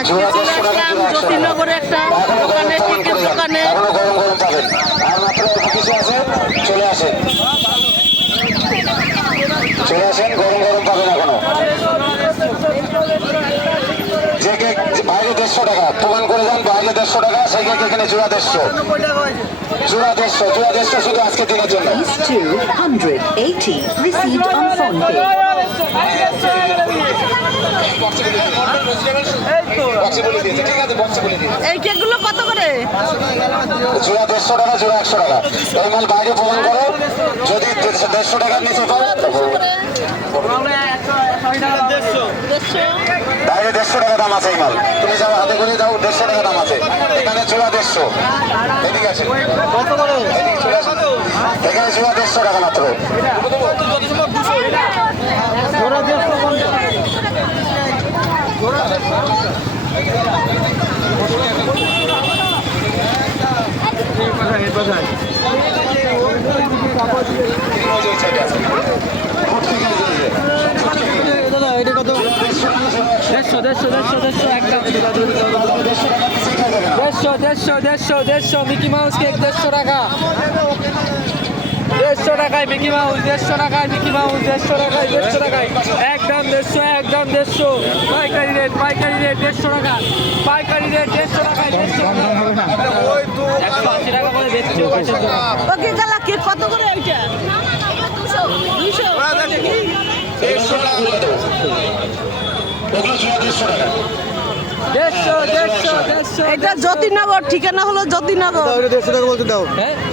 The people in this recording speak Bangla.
আজকে চলে আসলাম জ্যোতিনগরে একটা দোকানে, কেকের দোকানে। চলে আসেন, চলে আসেন, গরম গরম পাবেন এখনো। যে কেক বাইরে 150 টাকা, প্রমাণ করে যান বাইরে 150 টাকা, সেই কেক এখানে জোড়া 150, জোড়া 150, জোড়া 150 শুধু আজকে দিনের জন্য। 280 received on PhonePe. এই কেকগুলো কত করে? জোড়া 150 টাকা, জোড়া 100 টাকা। এই মাল বাইরে প্রমাণ করো, যদি 150 টাকার নিচে পাও বাইরে 150 টাকা দাম আছে। এই মাল তুমি যাও হাতে করে দাও, 150 টাকা দাম আছে। এখানে জোড়া 150, এদিকে আছে, এখানে জোড়া 150 টাকা মাত্র। দেড়শো মিকি মাউস কেক 150 টাকা, 150 টাকায় মিকি মাউস, 150 টাকায় মিকি মাউস, 150 টাকায়, 150 টাকায়, একদম 150, একদম 150, পাইকারি রেট 150 টাকা, পাইকারি রেট 150 টাকায়, 150 টাকা, 180 টাকা করে বেচছে। ওকে গালা কেক কত করে ওইটা? 200 150 এটা জ্যোতিনগর, ঠিকানা হলো জ্যোতিনগর। 150 টাকা বলতে দাও।